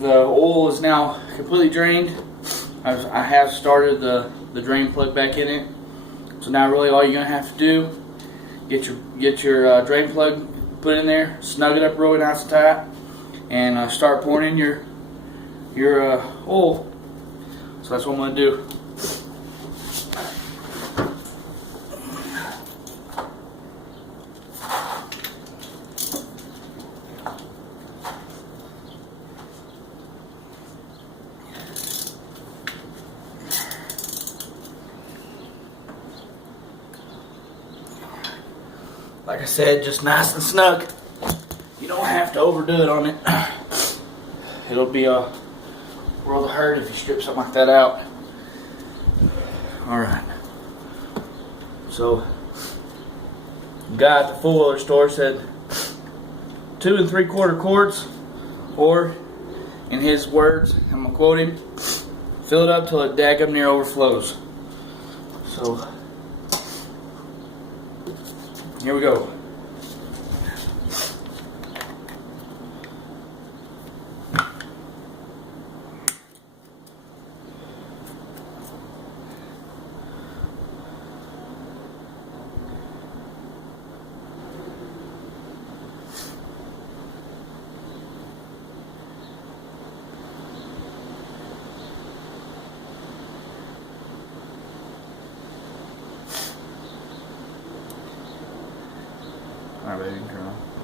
The oil is now completely drained. I have started the drain plug back in it. So now really all you're gonna have to do, get your drain plug put in there, snug it up really nice and tight, and start pouring in your oil. So that's what I'm gonna do. Like I said, just nice and snug. You don't have to overdo it on it. It'll be a world of hurt if you strip something like that out. Alright. So, the guy at the full oiler store said 2 3/4 quarts, or in his words, I'm gonna quote him, fill it up till it daggum near overflows. So, here we go.